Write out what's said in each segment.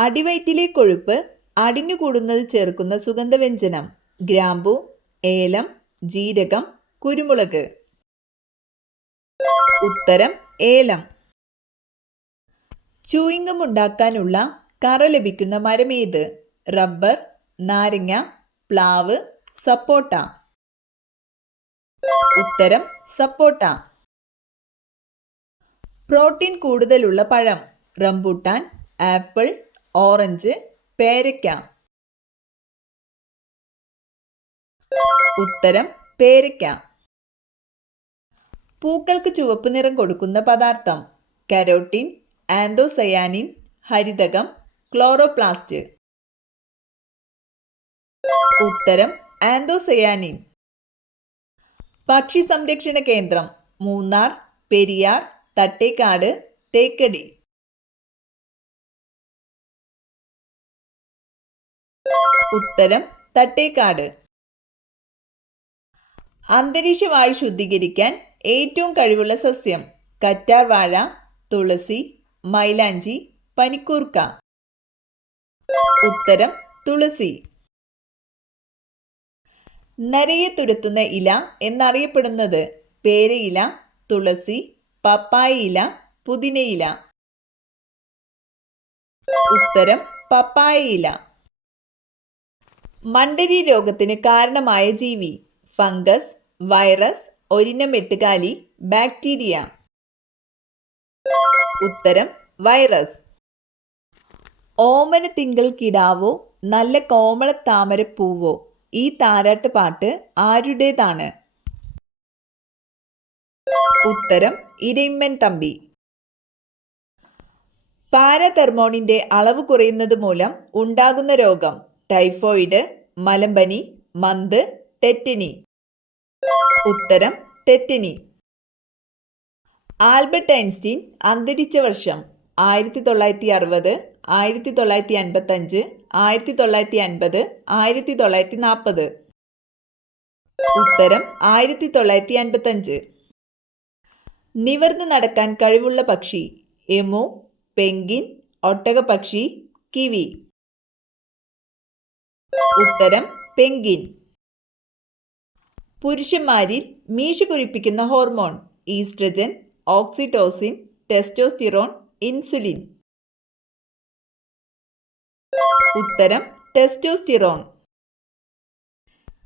അടിവയറ്റിലെ കൊഴുപ്പ് അടിഞ്ഞുകൂടുന്നത് ചേർക്കുന്ന സുഗന്ധവ്യഞ്ജനം. ഗ്രാമ്പു, ഏലം, ജീരകം, കുരുമുളക്. ഉത്തരം ഏലം. ചൂയിംഗം ഉണ്ടാക്കാനുള്ള കറ ലഭിക്കുന്ന മരമേത്? റബ്ബർ, നാരങ്ങ, പ്ലാവ്, സപ്പോട്ട. ഉത്തരം സപ്പോട്ട. പ്രോട്ടീൻ കൂടുതലുള്ള പഴം? റംബൂട്ടാൻ, ആപ്പിൾ, ഓറഞ്ച്, പേരയ്ക്ക. ഉത്തരം പേരയ്ക്ക. പൂക്കൾക്ക് ചുവപ്പ് നിറം കൊടുക്കുന്ന പദാർത്ഥം? കരോട്ടിൻ, ആന്തോസയാനിൻ, ഹരിതകം, ക്ലോറോപ്ലാസ്റ്റ്. ഉത്തരം ആന്തോസയാനിൻ. പക്ഷി സംരക്ഷണ കേന്ദ്രം? മൂന്നാർ, പെരിയാർ, തട്ടേക്കാട്, തേക്കടി. ഉത്തരം തട്ടേക്കാട്. അന്തരീക്ഷ വായു ശുദ്ധീകരിക്കാൻ ഏറ്റവും കഴിവുള്ള സസ്യം? കറ്റാർ വാഴ, തുളസി, മൈലാഞ്ചി, പനിക്കൂർക്ക. ഉത്തരം തുളസി. നരയെ തുരത്തുന്ന ഇല എന്നറിയപ്പെടുന്നത്? പേരയില, തുളസി, പപ്പായയില, പുതിനയില. ഉത്തരം പപ്പായയില. മണ്ടരി രോഗത്തിന് കാരണമായ ജീവി? ഫംഗസ്, വൈറസ്, ഒരിനം എട്ടുകാലി, ബാക്ടീരിയ. ഉത്തരം വൈറസ്. ഓമന തിങ്കൾ കിടാവോ, നല്ല കോമള താമരപ്പൂവോ, ഈ താരാട്ട് പാട്ട് ആരുടേതാണ്? ഉത്തരം ഇരയിമ്മൻ തമ്പി. പാരാതെർമോണിന്റെ അളവ് കുറയുന്നത് മൂലം ഉണ്ടാകുന്ന രോഗം? ടൈഫോയിഡ്, മലമ്പനി, മന്ത്, ടെറ്റനി. ഉത്തരം ടെറ്റനി. ആൽബർട്ട് ഐൻസ്റ്റീൻ അന്തരിച്ച വർഷം? 1960, 1955, 1950, 1940. ഉത്തരം 1955. നിവർന്ന് നടക്കാൻ കഴിവുള്ള പക്ഷി? എമു, പെൻഗ്വിൻ, ഒട്ടകപ്പക്ഷി, കിവി. ഉത്തരം പെൻഗ്വിൻ. പുരുഷന്മാരിൽ മീശ കുരിപ്പിക്കുന്ന hormone? Oestrogen, oxytocin, testosterone, insulin. ഉത്തരം ടെസ്റ്റോസ്റ്റിറോൺ.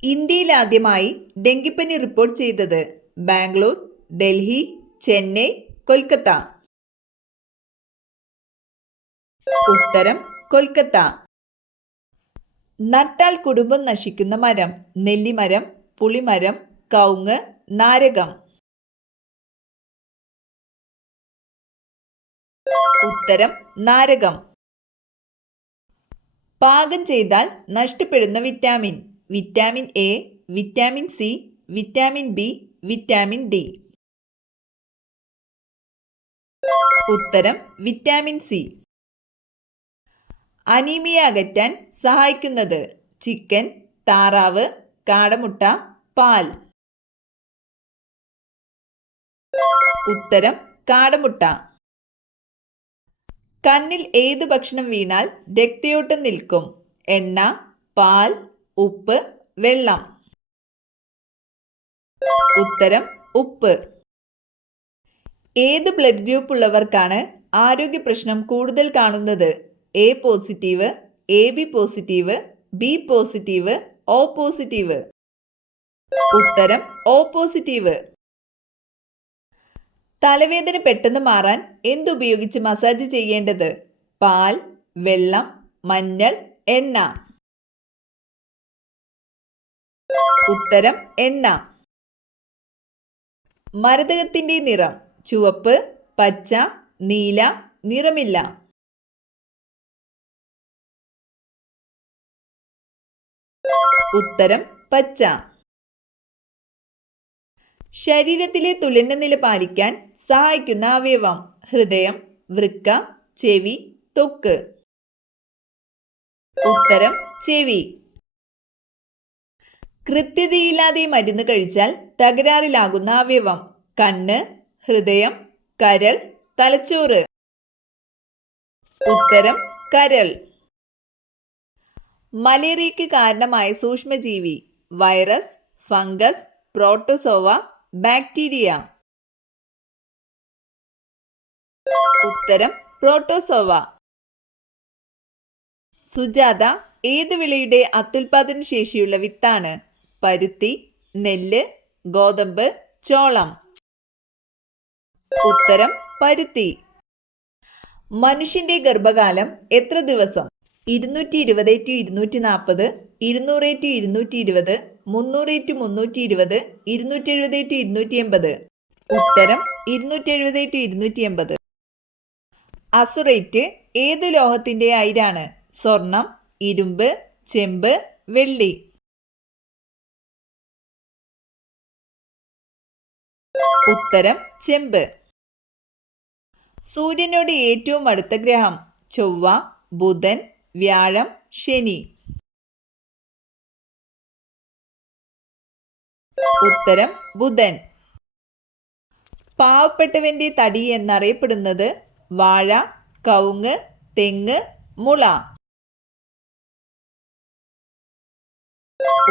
ഇന്ത്യയിൽ ആദ്യമായി ഡെങ്കിപ്പനി റിപ്പോർട്ട് ചെയ്തത്? ബാംഗ്ലൂർ, ഡൽഹി, ചെന്നൈ, കൊൽക്കത്ത. ഉത്തരം കൊൽക്കത്ത. നട്ടാൽ കുടുംബം നശിക്കുന്ന മരം? നെല്ലിമരം, പുളിമരം, കവുങ്ങ്, നാരകം. ഉത്തരം നാരകം. പാകം ചെയ്താൽ നഷ്ടപ്പെടുന്ന vitamin? Vitamin A, vitamin C, vitamin B, vitamin D. ഉത്തരം വിറ്റാമിൻ സി. അനീമിയ അകറ്റാൻ സഹായിക്കുന്നത്? ചിക്കൻ, താറാവ്, കാടമുട്ട, പാൽ. ഉത്തരം കാടമുട്ട. കണ്ണിൽ ഏത് ഭക്ഷണം വീണാൽ രക്തയോട്ടം നിൽക്കും? എണ്ണ, പാൽ, ഉപ്പ്, വെള്ളം. ഉത്തരം ഉപ്പ്. ഏത് ബ്ലഡ് ഗ്രൂപ്പ് ഉള്ളവർക്കാണ് ആരോഗ്യ പ്രശ്നം കൂടുതൽ കാണുന്നത്? A positive, A B positive, B positive, O positive. ഉത്തരം ഒ പോസിറ്റീവ്. തലവേദന പെട്ടെന്ന് മാറാൻ എന്തുപയോഗിച്ച് മസാജ് ചെയ്യേണ്ടത്? പാൽ, വെള്ളം, മഞ്ഞൾ, എണ്ണ. ഉത്തരം എണ്ണ. മരതകത്തിന്റെ നിറം? ചുവപ്പ്, പച്ച, നീല, നിറമില്ല. ഉത്തരം പച്ച. ശരീരത്തിലെ തുലന നില പാലിക്കാൻ സഹായിക്കുന്ന അവയവം? ഹൃദയം, വൃക്ക, ചെവി, ത്വക്ക്. ഉത്തരം ചെവി. കൃത്യതയില്ലാതെ മരുന്ന് കഴിച്ചാൽ തകരാറിലാകുന്ന അവയവം? കണ്ണ്, ഹൃദയം, കരൾ, തലച്ചോറ്. ഉത്തരം കരൾ. മലേറിയയ്ക്ക് കാരണമായ സൂക്ഷ്മജീവി വൈറസ്, ഫംഗസ്, പ്രോട്ടോസോവ, ബാക്ടീരിയ. ഉത്തരം പ്രോട്ടോസോവ. സുജാത ഏത് വിളയുടെ അത്യുൽപാദന ശേഷിയുള്ള വിത്താണ്? പരുത്തി, നെല്ല്, ഗോതമ്പ്, ചോളം. ഉത്തരം പരുത്തി. മനുഷ്യന്റെ ഗർഭകാലം എത്ര ദിവസം? 220 to 240, 200 to 220, 300 to 320, 270 to 280. ഉത്തരം 270 to 280. അസുറേറ്റ് ഏത് ലോഹത്തിന്റെ അയിരാണ്? സ്വർണം, ഇരുമ്പ്, ചെമ്പ്, വെള്ളി. ഉത്തരം ചെമ്പ്. സൂര്യനോട് ഏറ്റവും അടുത്ത ഗ്രഹം? ചൊവ്വ, ബുധൻ, വ്യാഴം, ശനി. ഉത്തരം ബുധൻ. പാവപ്പെട്ടവന്റെ തടി എന്നറിയപ്പെടുന്നത്? വാഴ, കവുങ്ങ്, തെങ്ങ്, മുള.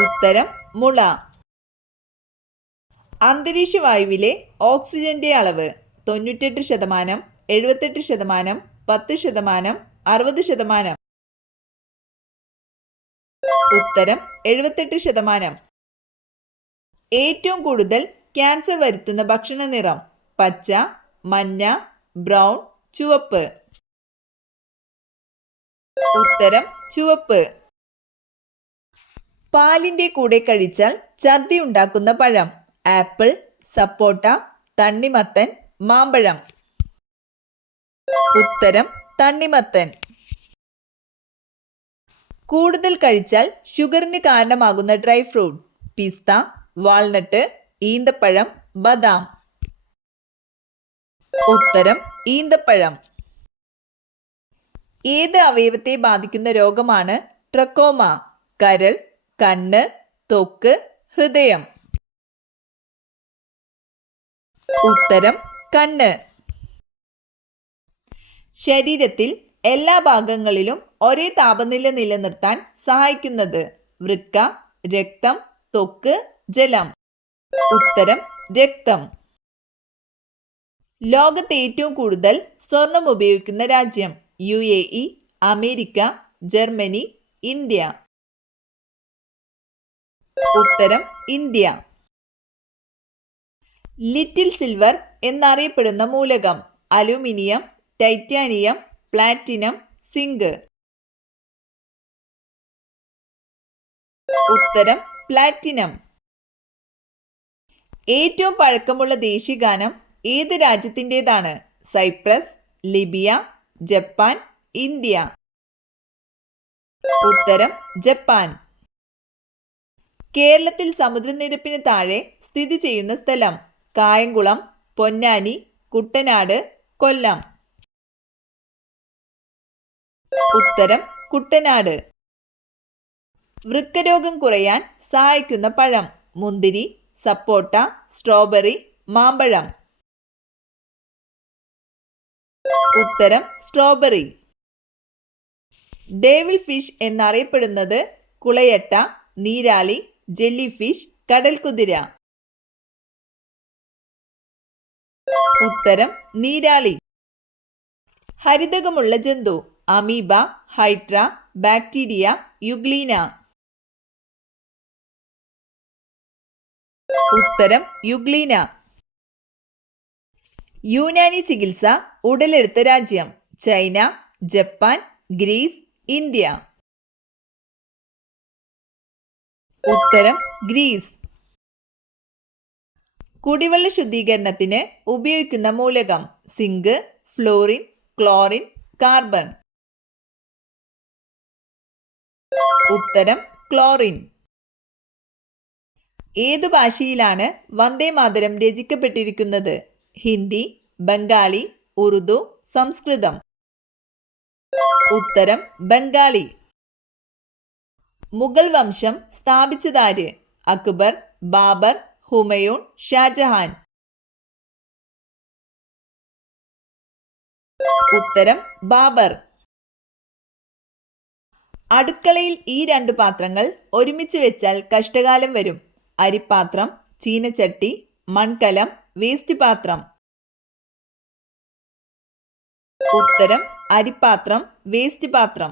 ഉത്തരം മുള. അന്തരീക്ഷ വായുവിലെ ഓക്സിജന്റെ അളവ്? 98%, 78%, 10%, 60%. ഉത്തരം 78%. ഏറ്റവും കൂടുതൽ ക്യാൻസർ വരുത്തുന്ന ഭക്ഷണ നിറം? പച്ച, മഞ്ഞ, ബ്രൗൺ, ചുവപ്പ്. ഉത്തരം ചുവപ്പ്. പാലിന്റെ കൂടെ കഴിച്ചാൽ ഛർദി ഉണ്ടാക്കുന്ന പഴം? ആപ്പിൾ, സപ്പോട്ട, തണ്ണിമത്തൻ, മാമ്പഴം. ഉത്തരം തണ്ണിമത്തൻ. കൂടുതൽ കഴിച്ചാൽ ഷുഗറിന് കാരണമാകുന്ന ഡ്രൈ ഫ്രൂട്ട്? പിസ്ത, വാൾനട്ട്, ഈന്തപ്പഴം, ബദാം. ഉത്തരം ഈന്തപ്പഴം. ഏത് അവയവത്തെ ബാധിക്കുന്ന രോഗമാണ് ട്രക്കോമ? കരൾ, കണ്ണ്, ത്വക്ക്, ഹൃദയം. ഉത്തരം കണ്ണ്. ശരീരത്തിൽ എല്ലാ ഭാഗങ്ങളിലും ഒരേ താപനില നിലനിർത്താൻ സഹായിക്കുന്നത്? വൃക്ക, രക്തം, ത്വക്ക്, ജലം. ഉത്തരം രക്തം. ലോകത്ത് ഏറ്റവും കൂടുതൽ സ്വർണം ഉപയോഗിക്കുന്ന രാജ്യം? UAE, America, Germany, India. ഉത്തരം ഇന്ത്യ. ലിറ്റിൽ സിൽവർ എന്നറിയപ്പെടുന്ന മൂലകം? Aluminium, titanium, platinum, zinc. ഉത്തരം പ്ലാറ്റിനം. ഏറ്റവും പഴക്കമുള്ള ദേശീയഗാനം ഏത് രാജ്യത്തിൻ്റെതാണ്? Cyprus, Libya, Japan, India. ഉത്തരം ജപ്പാൻ. കേരളത്തിൽ സമുദ്രനിരപ്പിന് താഴെ സ്ഥിതി ചെയ്യുന്ന സ്ഥലം? കായംകുളം, പൊന്നാനി, കുട്ടനാട്, കൊല്ലം. ഉത്തരം കുട്ടനാട്. വൃക്കരോഗം കുറയാൻ സഹായിക്കുന്ന പഴം? മുന്തിരി, സപ്പോട്ട, സ്ട്രോബെറി, മാമ്പഴം. ഉത്തരം സ്ട്രോബെറി. ഡേവിൾ ഫിഷ് എന്നറിയപ്പെടുന്നത്? കുളയട്ട, നീരാളി, ജെല്ലി ഫിഷ്, കടൽക്കുതിര. ഉത്തരം നീരാളി. ഹരിതകമുള്ള ജന്തു? Amoeba, hydra, bacteria, euglena. ഉത്തരം യുഗ്ലീന. യുനാനി ചികിത്സ ഉടലെടുത്ത രാജ്യം? China, Japan, Greece, India. ഉത്തരം ഗ്രീസ്. കുടിവെള്ള ശുദ്ധീകരണത്തിന് ഉപയോഗിക്കുന്ന മൂലകം? Zinc, fluorine, chlorine, carbon. ഉത്തരം ക്ലോറിൻ. ഏതു ഭാഷയിലാണ് വന്ദേമാതരം രചിക്കപ്പെട്ടിരിക്കുന്നത്? ഹിന്ദി, ബംഗാളി, ഉറുദു, സംസ്കൃതം. ഉത്തരം ബംഗാളി. മുഗൾ വംശം സ്ഥാപിച്ചതാര്? അക്ബർ, ബാബർ, ഹുമയൂൺ, ഷാജഹാൻ. ഉത്തരം ബാബർ. അടുക്കളയിൽ ഈ 2 പാത്രങ്ങൾ ഒരുമിച്ച് വെച്ചാൽ കഷ്ടകാലം വരും. അരിപ്പാത്രം, ചീനച്ചട്ടി, മൺകലം, വേസ്റ്റ് പാത്രം. ഉത്തരം അരിപ്പാത്രം, വേസ്റ്റ് പാത്രം.